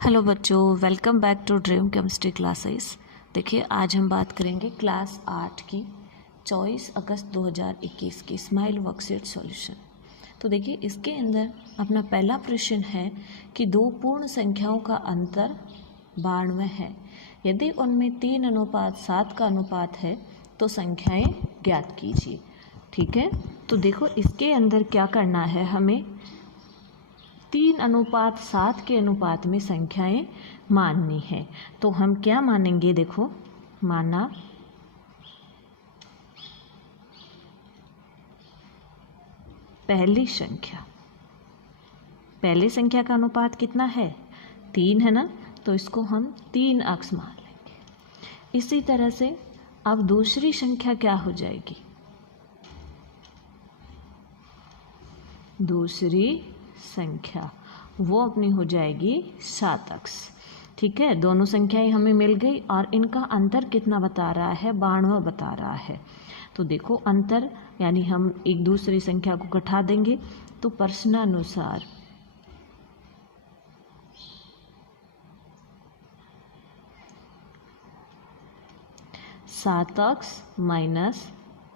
Hello बच्चों, welcome back to dream chemistry classes. देखिए, आज हम बात करेंगे क्लास 8 की 24 अगस्त 2021 की स्माइल वर्कशीट सॉल्यूशन। तो देखिए, इसके अंदर अपना पहला प्रश्न है कि दो पूर्ण संख्याओं का अंतर 92 है। यदि उनमें 3:7 का अनुपात है तो संख्याएं ज्ञात कीजिए। ठीक है, तो देखो इसके अंदर क्या करना है, हमें 3:7 के अनुपात में संख्याएं माननी है। तो हम क्या मानेंगे, देखो माना पहली संख्या का अनुपात कितना है, 3 है ना, तो इसको हम 3 अक्स मान लेंगे। इसी तरह से अब दूसरी संख्या क्या हो जाएगी, दूसरी संख्या वो अपनी हो जाएगी 7 अक्स। ठीक है, दोनों संख्याएं हमें मिल गई और इनका अंतर कितना बता रहा है, 92 बता रहा है। तो देखो अंतर यानी हम एक दूसरी संख्या को घटा देंगे, तो प्रश्नानुसार सात अक्स माइनस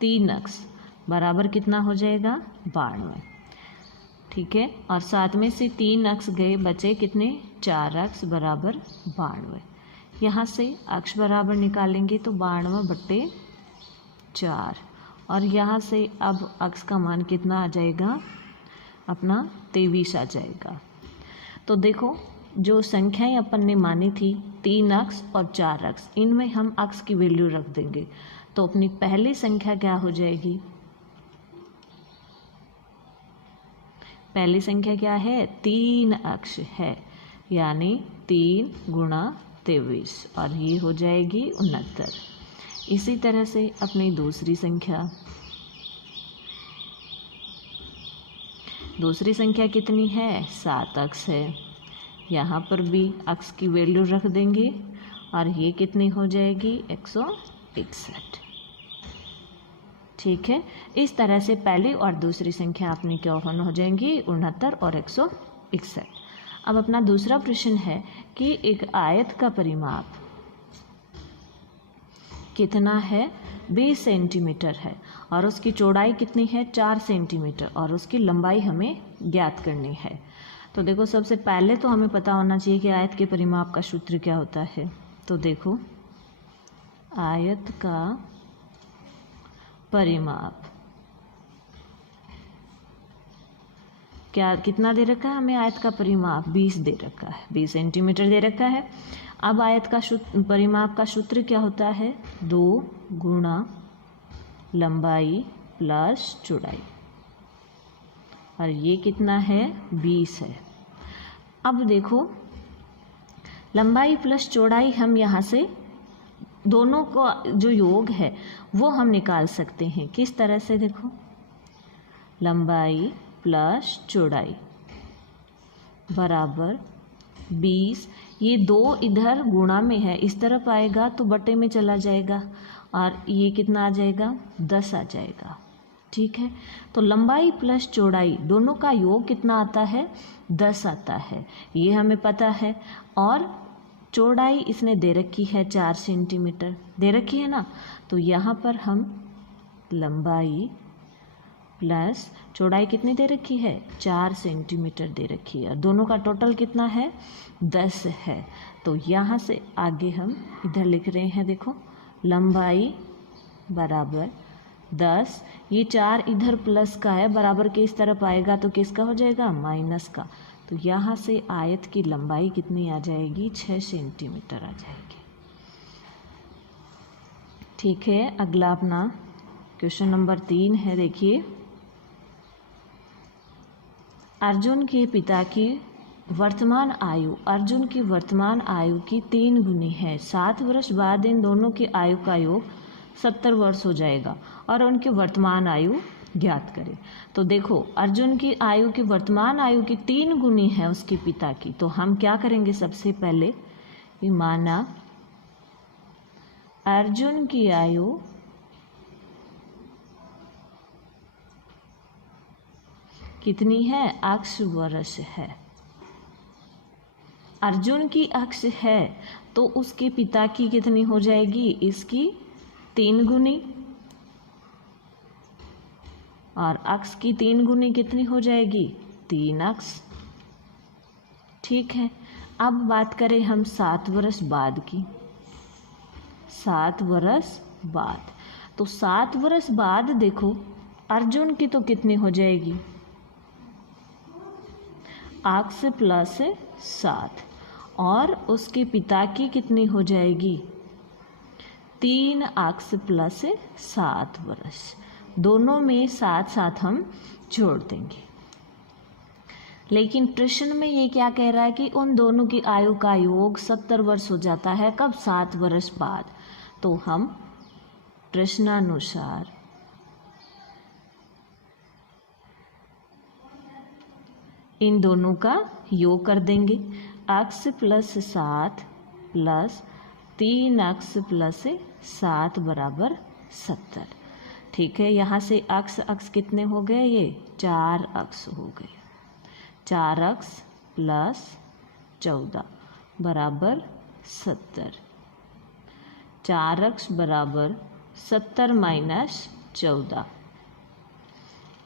3 अक्स बराबर कितना हो जाएगा, 92। ठीक है, और 7 में से 3 अक्स गए, बचे कितने, 4 अक्स बराबर 92। यहाँ से अक्स बराबर निकालेंगे तो 92/4, और यहाँ से अब अक्स का मान कितना आ जाएगा, अपना 23 आ जाएगा। तो देखो जो संख्याएं अपन ने मानी थी 3 अक्स और 4 अक्स, इनमें हम अक्स की वैल्यू रख देंगे, तो अपनी पहली संख्या क्या हो जाएगी, पहली संख्या क्या है, 3 अक्ष है, यानी 3 × 23, और ये हो जाएगी 69। इसी तरह से अपनी दूसरी संख्या कितनी है, 7 अक्ष है, यहाँ पर भी अक्ष की वैल्यू रख देंगे, और ये कितनी हो जाएगी, 161। ठीक है, इस तरह से पहली और दूसरी संख्या अपनी क्या हो जाएंगी, 69 और 161। अब अपना दूसरा प्रश्न है कि एक आयत का परिमाप कितना है, 20 सेंटीमीटर है, और उसकी चौड़ाई कितनी है, 4 सेंटीमीटर, और उसकी लंबाई हमें ज्ञात करनी है। तो देखो सबसे पहले तो हमें पता होना चाहिए कि आयत के परिमाप का सूत्र क्या होता है। तो देखो आयत का परिमाप क्या, कितना दे रखा है हमें, आयत का परिमाप 20 दे रखा है, 20 सेंटीमीटर दे रखा है। अब आयत का परिमाप का सूत्र क्या होता है, 2 × लंबाई प्लस चौड़ाई, और ये कितना है, 20 है। अब देखो लंबाई प्लस चौड़ाई हम यहाँ से दोनों का जो योग है वो हम निकाल सकते हैं। किस तरह से, देखो लंबाई प्लस चौड़ाई बराबर 20, ये 2 इधर गुणा में है, इस तरफ आएगा तो बटे में चला जाएगा, और ये कितना आ जाएगा, 10 आ जाएगा। ठीक है, तो लंबाई प्लस चौड़ाई दोनों का योग कितना आता है, 10 आता है, ये हमें पता है। और चौड़ाई इसने दे रखी है 4 सेंटीमीटर दे रखी है ना, तो यहाँ पर हम लंबाई प्लस चौड़ाई कितनी दे रखी है, 4 सेंटीमीटर दे रखी है, और दोनों का टोटल कितना है, 10 है। तो यहाँ से आगे हम इधर लिख रहे हैं, देखो लंबाई बराबर 10, ये 4 इधर प्लस का है, बराबर के इस तरफ आएगा तो किसका हो जाएगा, माइनस का। तो यहाँ से आयत की लंबाई कितनी आ जाएगी, 6 सेंटीमीटर आ जाएगी। ठीक है, अगला अपना क्वेश्चन नंबर 3 है। देखिए, अर्जुन के पिता की वर्तमान आयु अर्जुन की वर्तमान आयु की 3 गुनी है। 7 वर्ष बाद इन दोनों की आयु का योग 70 वर्ष हो जाएगा, और उनकी वर्तमान आयु ज्ञात करें। तो देखो अर्जुन की आयु की वर्तमान आयु की 3 गुनी है उसके पिता की, तो हम क्या करेंगे, सबसे पहले माना अर्जुन की आयु कितनी है, 100 वर्ष है। अर्जुन की अक्ष है तो उसके पिता की कितनी हो जाएगी, इसकी 3 गुनी, और अक्ष की 3 गुनी कितनी हो जाएगी, 3 अक्ष। ठीक है, अब बात करें हम 7 वर्ष बाद की। 7 वर्ष बाद, तो 7 वर्ष बाद देखो अर्जुन की तो कितनी हो जाएगी, अक्ष प्लस 7, और उसके पिता की कितनी हो जाएगी, 3 अक्ष प्लस 7 वर्ष। दोनों में साथ साथ हम जोड़ देंगे। लेकिन प्रश्न में ये क्या कह रहा है कि उन दोनों की आयु का योग 70 वर्ष हो जाता है, कब, 7 वर्ष बाद। तो हम प्रश्नानुसार इन दोनों का योग कर देंगे। अक्ष प्लस 7 प्लस 3 अक्ष प्लस 7 बराबर 70। ठीक है, यहाँ से अक्ष अक्ष कितने हो गए, ये 4 अक्ष हो गए। 4 अक्ष प्लस 14 बराबर 70। 4 अक्ष बराबर 70 माइनस 14,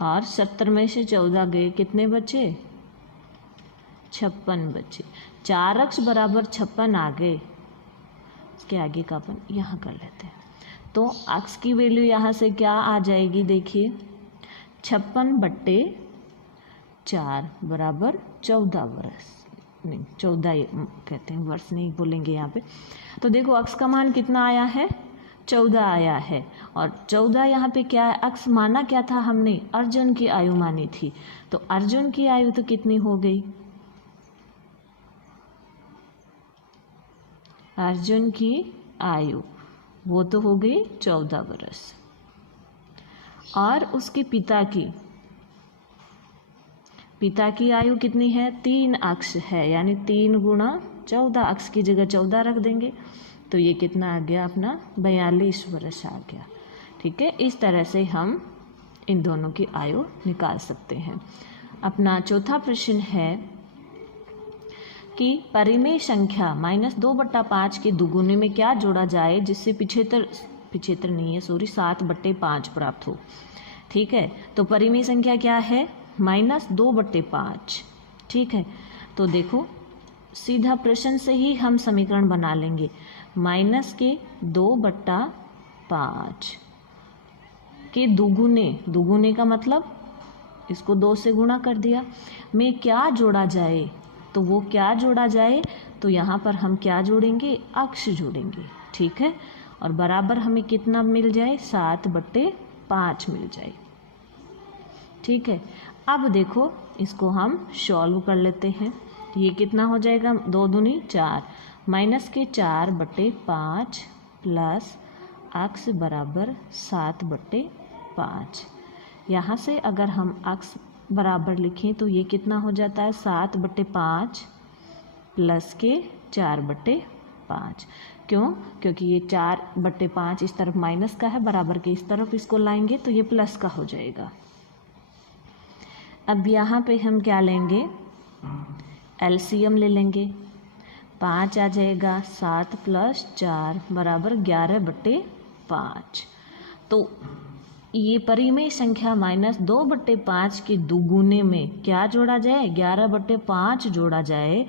और 70 में से 14 गए, कितने बचे, 56 बचे। 4 अक्ष बराबर 56 आ गए। इसके आगे का अपन यहाँ कर लेते हैं। तो अक्ष की वैल्यू यहाँ से क्या आ जाएगी, देखिए 56/4 बराबर 14 वर्ष, नहीं 14 कहते हैं, वर्ष नहीं बोलेंगे यहाँ पे। तो देखो अक्ष का मान कितना आया है, 14 आया है, और 14 यहाँ पे क्या है, अक्ष माना क्या था हमने, अर्जुन की आयु मानी थी। तो अर्जुन की आयु तो कितनी हो गई, अर्जुन की आयु वो तो हो गई 14 वर्ष, और उसके पिता की आयु कितनी है, 3 अक्ष है, यानी 3 गुणा 14, अक्ष की जगह 14 रख देंगे, तो ये कितना आ गया अपना, 42 वर्ष आ गया। ठीक है, इस तरह से हम इन दोनों की आयु निकाल सकते हैं। अपना चौथा प्रश्न है कि परिमेय संख्या -2/5 के दुगुने में क्या जोड़ा जाए जिससे पिछेतर नहीं है, सॉरी, 7/5 प्राप्त हो। ठीक है, तो परिमेय संख्या क्या है, -2/5। ठीक है, तो देखो सीधा प्रश्न से ही हम समीकरण बना लेंगे। -2/5 के दुगुने का मतलब इसको 2 से गुणा कर दिया, में क्या जोड़ा जाए, तो वो क्या जोड़ा जाए, तो यहाँ पर हम क्या जोड़ेंगे, अक्ष जोड़ेंगे। ठीक है, और बराबर हमें कितना मिल जाए, 7/5 मिल जाए। ठीक है, अब देखो इसको हम सॉल्व कर लेते हैं। ये कितना हो जाएगा, 2 दूनी 4, -4/5 प्लस अक्ष बराबर 7/5। यहाँ से अगर हम अक्ष बराबर लिखें तो ये कितना हो जाता है, 7/5 प्लस के 4/5। क्यों, क्योंकि ये 4/5 इस तरफ माइनस का है, बराबर के इस तरफ इसको लाएंगे तो ये प्लस का हो जाएगा। अब यहाँ पे हम क्या लेंगे, एलसीएम ले लेंगे। 5 आ जाएगा, 7 + 4 बराबर 11/5। तो ये परिमेय संख्या -2/5 के दुगुने में क्या जोड़ा जाए, 11/5 जोड़ा जाए,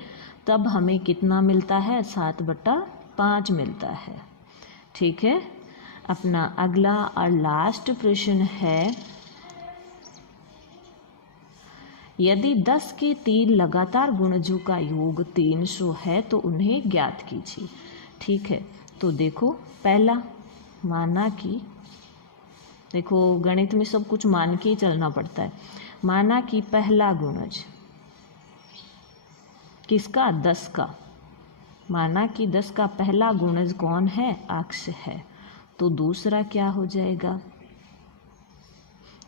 तब हमें कितना मिलता है, 7/5 मिलता है। ठीक है, अपना अगला और लास्ट प्रश्न है, यदि 10 के 3 लगातार गुणजों का योग 300 है तो उन्हें ज्ञात कीजिए। ठीक है, तो देखो पहला माना कि, देखो गणित में सब कुछ मान के ही चलना पड़ता है। माना कि पहला गुणज किसका, 10 का, माना कि 10 का पहला गुणज कौन है, अक्ष है, तो दूसरा क्या हो जाएगा,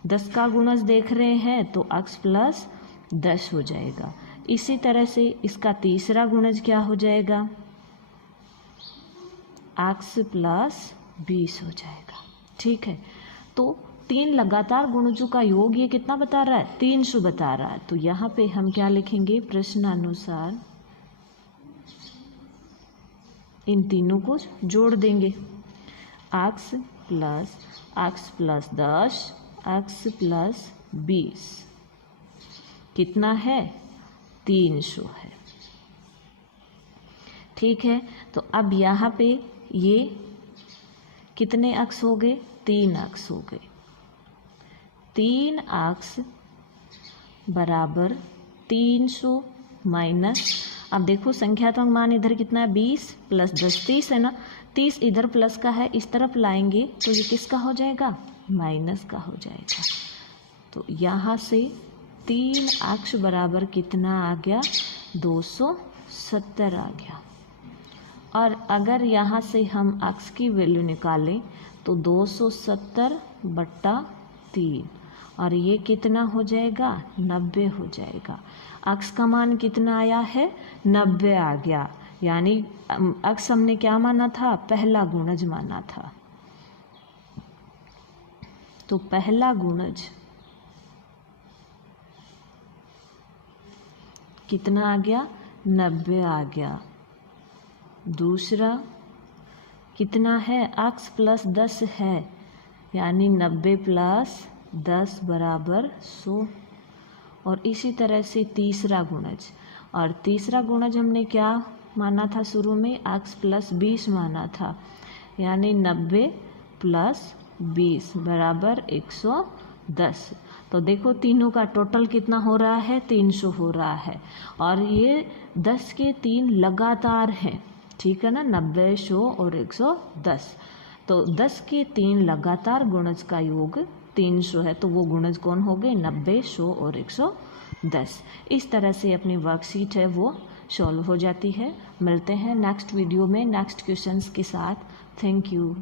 10 का गुणज देख रहे हैं तो अक्ष प्लस 10 हो जाएगा। इसी तरह से इसका तीसरा गुणज क्या हो जाएगा, अक्ष प्लस 20 हो जाएगा। ठीक है, तो 3 लगातार गुणजों का योग ये कितना बता रहा है, 300 बता रहा है। तो यहाँ पे हम क्या लिखेंगे, प्रश्नानुसार इन तीनों को जोड़ देंगे। x प्लस 10 x प्लस 20 कितना है? 300 है। ठीक है, तो अब यहाँ पे ये कितने अक्स हो गए? 3 अक्स हो गए। 3 अक्स बराबर 300 माइनस, अब देखो संख्यात्मक मान इधर कितना है? 20 प्लस 10 30 है ना, 30 इधर प्लस का है, इस तरफ लाएंगे तो ये किसका हो जाएगा? माइनस का हो जाएगा। तो यहाँ से 3 अक्स बराबर कितना आ गया? 270 आ गया। और अगर यहाँ से हम अक्स की वैल्यू निकालें तो 270 बट्टा 3 और ये कितना हो जाएगा? 90 हो जाएगा। अक्स का मान कितना आया है? 90 आ गया। यानी अक्स हमने क्या माना था? पहला गुणज माना था। तो पहला गुणज कितना आ गया? 90 आ गया। दूसरा कितना है? x प्लस 10 है, यानी 90 प्लस 10 बराबर 100। और इसी तरह से तीसरा गुणज, और तीसरा गुणज हमने क्या माना था? शुरू में x प्लस 20 माना था, यानी 90 प्लस 20 बराबर 110। तो देखो तीनों का टोटल कितना हो रहा है? 300 हो रहा है। और ये 10 के 3 लगातार हैं, ठीक है ना, 90 100 और 110। तो 10 के 3 लगातार गुणज का योग 300 है, तो वो गुणज कौन हो गए? 90 100 और 110। इस तरह से अपनी वर्कशीट है वो सॉल्व हो जाती है। मिलते हैं नेक्स्ट वीडियो में नेक्स्ट क्वेश्चंस के साथ। Thank you.